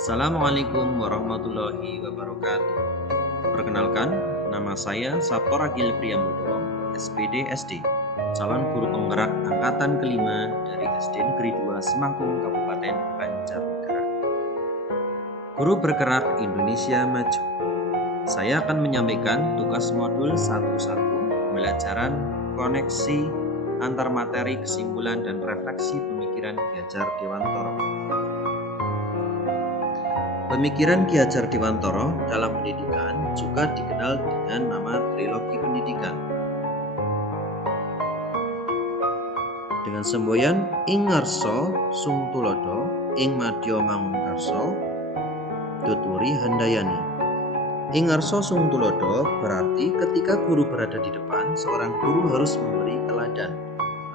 Assalamualaikum warahmatullahi wabarakatuh. Perkenalkan, nama saya Saptor Agil Priyamudo, SPD SD, calon guru penggerak angkatan kelima dari SD Negeri 2 Semangkung, Kabupaten Banjarnegara. Guru bergerak Indonesia Maju. Saya akan menyampaikan tugas modul 1.1 pembelajaran koneksi antar materi, kesimpulan, dan refleksi pemikiran Ki Hajar Dewantoro. Pemikiran Ki Hajar Dewantoro dalam pendidikan juga dikenal dengan nama trilogi pendidikan. Dengan semboyan ing ngarsa sung tulodo, ing madya mangunkarsa, tuturi handayani. Ing ngarsa sung tulodo berarti ketika guru berada di depan, seorang guru harus memberi teladan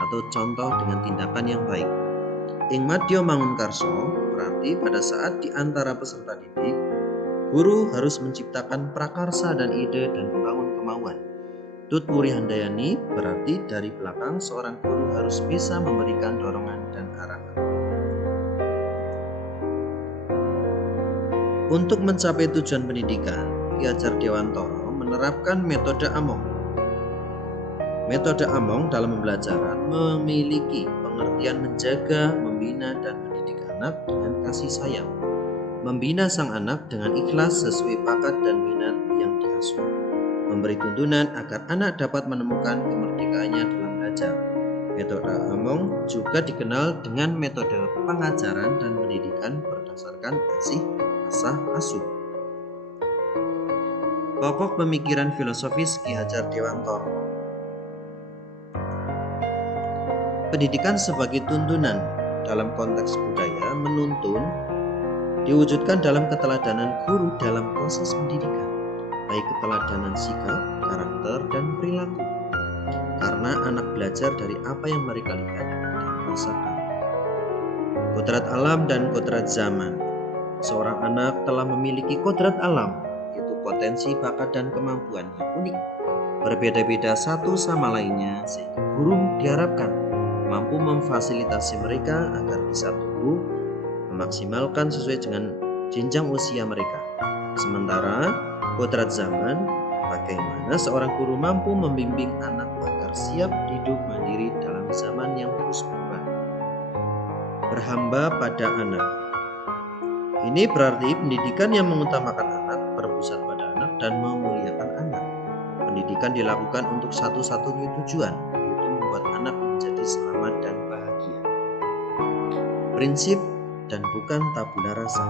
atau contoh dengan tindakan yang baik. Ing madya mangunkarsa berarti pada saat di antara peserta didik, guru harus menciptakan prakarsa dan ide dan membangun kemauan. Tuturi handayani berarti dari belakang seorang guru harus bisa memberikan dorongan dan arahan. Untuk mencapai tujuan pendidikan, Ki Hajar Dewantoro menerapkan metode Among. Metode Among dalam pembelajaran memiliki pengertian menjaga, membina, dan mendidik anak dengan kasih sayang. Membina sang anak dengan ikhlas sesuai bakat dan minat yang diasuh. Memberi tuntunan agar anak dapat menemukan kemerdekaannya dalam belajar. Metode Among juga dikenal dengan metode pengajaran dan pendidikan berdasarkan asih asah asuh. Pokok pemikiran filosofis Ki Hajar Dewantoro. Pendidikan sebagai tuntunan dalam konteks budaya menuntun diwujudkan dalam keteladanan guru dalam proses pendidikan, baik keteladanan sikap, karakter, dan perilaku. Karena anak belajar dari apa yang mereka lihat dan rasakan. Kodrat alam dan kodrat zaman. Seorang anak telah memiliki kodrat alam, yaitu potensi, bakat, dan kemampuan yang unik, berbeda-beda satu sama lainnya, sehingga guru diharapkan mampu memfasilitasi mereka agar bisa tumbuh memaksimalkan sesuai dengan jenjang usia mereka. Sementara kodrat zaman, bagaimana seorang guru mampu membimbing anak agar siap hidup mandiri dalam zaman yang terus berubah. Berhamba pada anak. Ini berarti pendidikan yang mengutamakan anak, berpusat pada anak, dan memuliakan anak. Pendidikan dilakukan untuk satu-satunya tujuan, yaitu membuat anak menjadi selamat dan bahagia. Prinsip dan bukan tabula rasa.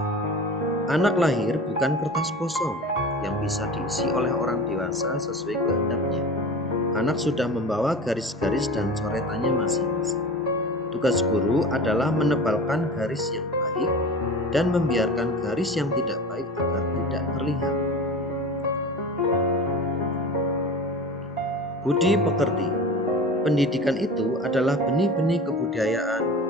Anak lahir bukan kertas kosong yang bisa diisi oleh orang dewasa sesuai kehendaknya. Anak sudah membawa garis-garis dan coretannya masing-masing. Tugas guru adalah menebalkan garis yang baik dan membiarkan garis yang tidak baik agar tidak terlihat. Budi pekerti. Pendidikan itu adalah benih-benih kebudayaan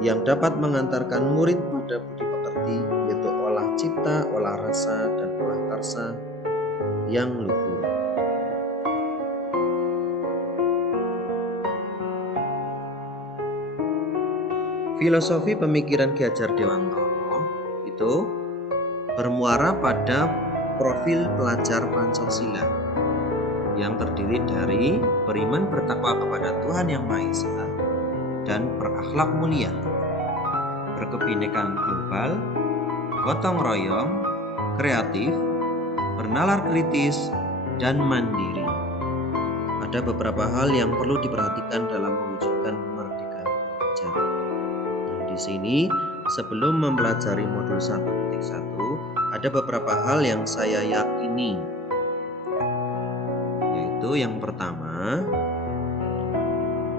yang dapat mengantarkan murid pada budi pekerti, yaitu olah cipta, olah rasa, dan olah karsa yang luhur. Filosofi pemikiran Ki Hajar Dewantoro itu bermuara pada profil pelajar Pancasila yang terdiri dari beriman bertakwa kepada Tuhan Yang Maha Esa dan berakhlak mulia, berkebinekaan global, gotong royong, kreatif, bernalar kritis, dan mandiri. Ada beberapa hal yang perlu diperhatikan dalam mewujudkan merdeka belajar. Di sini, sebelum mempelajari modul 1.1, ada beberapa hal yang saya yakini, yaitu yang pertama,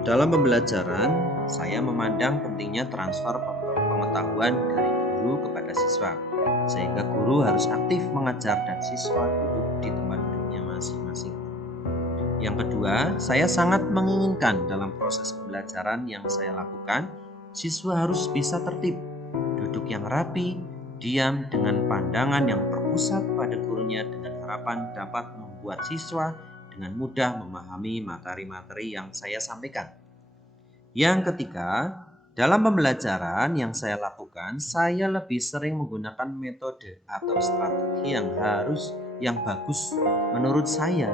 dalam pembelajaran saya memandang pentingnya transfer pengetahuan dari guru kepada siswa, sehingga guru harus aktif mengajar dan siswa duduk di tempat duduknya masing-masing. Yang kedua, saya sangat menginginkan dalam proses pembelajaran yang saya lakukan, siswa harus bisa tertib, duduk yang rapi, diam dengan pandangan yang terpusat pada gurunya dengan harapan dapat membuat siswa dengan mudah memahami materi-materi yang saya sampaikan. Yang ketiga, Dalam pembelajaran yang saya lakukan, saya lebih sering menggunakan metode atau strategi yang bagus menurut saya,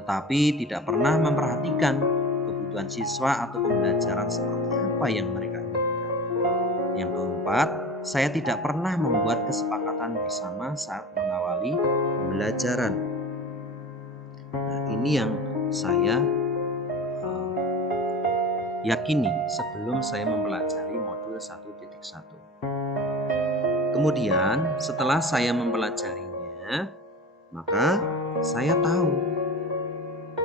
tetapi tidak pernah memperhatikan kebutuhan siswa atau pembelajaran seperti apa yang mereka inginkan. Yang keempat, saya tidak pernah membuat kesepakatan bersama saat mengawali pembelajaran. Nah, ini yang saya yakini sebelum saya mempelajari modul 1.1. Kemudian setelah saya mempelajarinya, maka saya tahu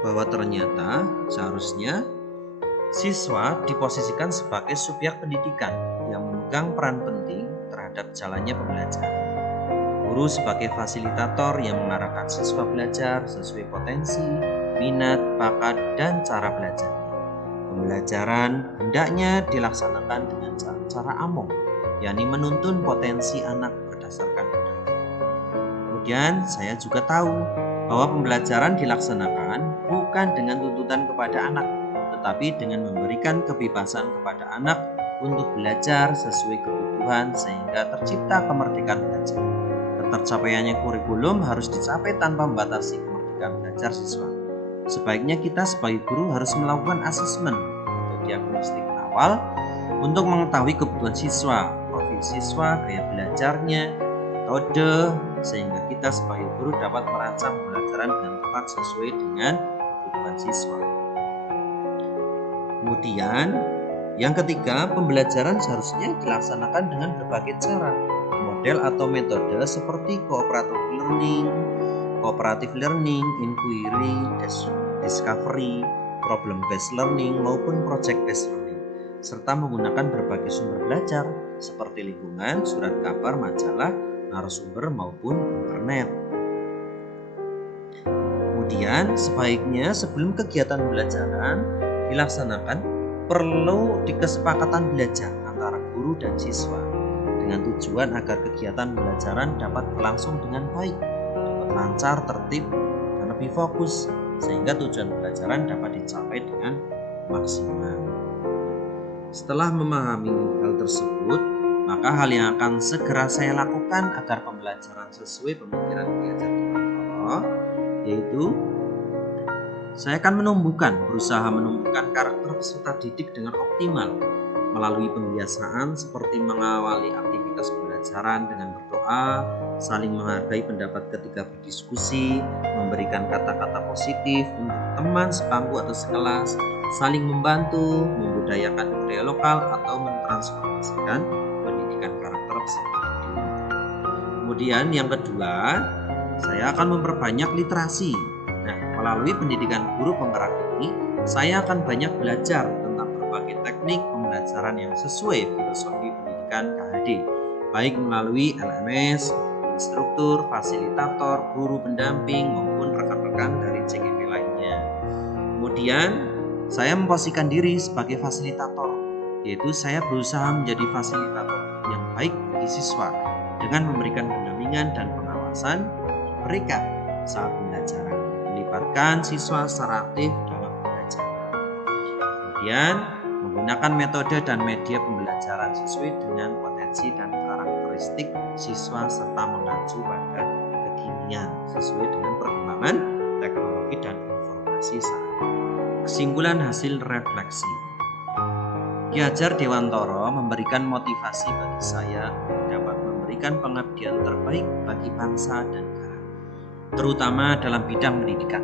bahwa ternyata seharusnya siswa diposisikan sebagai subjek pendidikan yang memegang peran penting terhadap jalannya pembelajaran. Guru sebagai fasilitator yang mengarahkan siswa belajar sesuai potensi, minat, bakat, dan cara belajar. Pembelajaran hendaknya dilaksanakan dengan cara among, yakni menuntun potensi anak berdasarkan budaya. Kemudian saya juga tahu bahwa pembelajaran dilaksanakan bukan dengan tuntutan kepada anak, tetapi dengan memberikan kebebasan kepada anak untuk belajar sesuai kebutuhan sehingga tercipta kemerdekaan belajar. Ketercapaiannya kurikulum harus dicapai tanpa membatasi kemerdekaan belajar siswa. Sebaiknya kita sebagai guru harus melakukan asesmen atau diagnostik awal untuk mengetahui kebutuhan siswa, profil siswa, gaya belajarnya, metode, sehingga kita sebagai guru dapat merancang pembelajaran dengan tepat sesuai dengan kebutuhan siswa. Kemudian yang ketiga, pembelajaran seharusnya dilaksanakan dengan berbagai cara, model atau metode seperti cooperative learning, inquiry, discovery, problem based learning maupun project based learning, serta menggunakan berbagai sumber belajar seperti lingkungan, surat kabar, majalah, narasumber maupun internet. Kemudian sebaiknya sebelum kegiatan pembelajaran dilaksanakan perlu kesepakatan belajar antara guru dan siswa dengan tujuan agar kegiatan pembelajaran dapat berlangsung dengan baik, dapat lancar, tertib, dan lebih fokus sehingga tujuan pembelajaran dapat dicapai dengan maksimal. Setelah memahami hal tersebut, maka hal yang akan segera saya lakukan agar pembelajaran sesuai pemikiran pengajar yaitu saya akan berusaha menumbuhkan karakter peserta didik dengan optimal melalui pembiasaan seperti mengawali aktivitas pembelajaran dengan berdoa, saling menghargai pendapat ketika berdiskusi, memberikan kata-kata positif untuk teman sebangku atau sekelas, saling membantu, membudayakan budaya lokal atau mentransformasikan pendidikan karakter peserta didik. Kemudian yang kedua, saya akan memperbanyak literasi. Nah, melalui pendidikan guru penggerak ini, saya akan banyak belajar tentang berbagai teknik pembelajaran yang sesuai filosofi pendidikan KHD, baik melalui LMS, instruktur, fasilitator, guru pendamping, maupun rekan-rekan dari CGP lainnya. Kemudian, saya memposisikan diri sebagai fasilitator, yaitu saya berusaha menjadi fasilitator yang baik bagi siswa dengan memberikan pendampingan dan pengawasan mereka saat pembelajaran, melibatkan siswa secara aktif dalam pembelajaran. Kemudian menggunakan metode dan media pembelajaran sesuai dengan potensi dan karakteristik siswa serta mengacu pada kekinian sesuai dengan perkembangan teknologi dan informasi saat ini. Kesimpulan hasil refleksi. Ki Hajar Dewantoro memberikan motivasi bagi saya dapat memberikan pengabdian terbaik bagi bangsa dan negara, terutama dalam bidang pendidikan,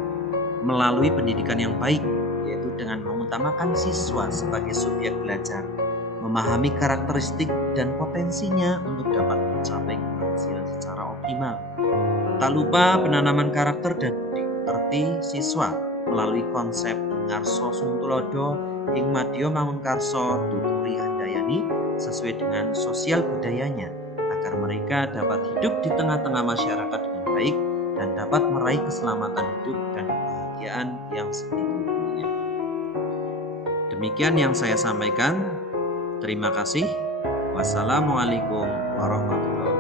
melalui pendidikan yang baik, yaitu dengan mengutamakan siswa sebagai subjek belajar, memahami karakteristik dan potensinya untuk dapat mencapai keberhasilan secara optimal. Tak lupa penanaman karakter dan budi pekerti siswa melalui konsep ngarso sungtulodo ing madya mangunkarso tuturi handayani sesuai dengan sosial budayanya, agar mereka dapat hidup di tengah-tengah masyarakat dengan baik dan dapat meraih keselamatan hidup dan kebahagiaan yang setinggi-tingginya. Demikian yang saya sampaikan. Terima kasih. Wassalamualaikum warahmatullahi wabarakatuh.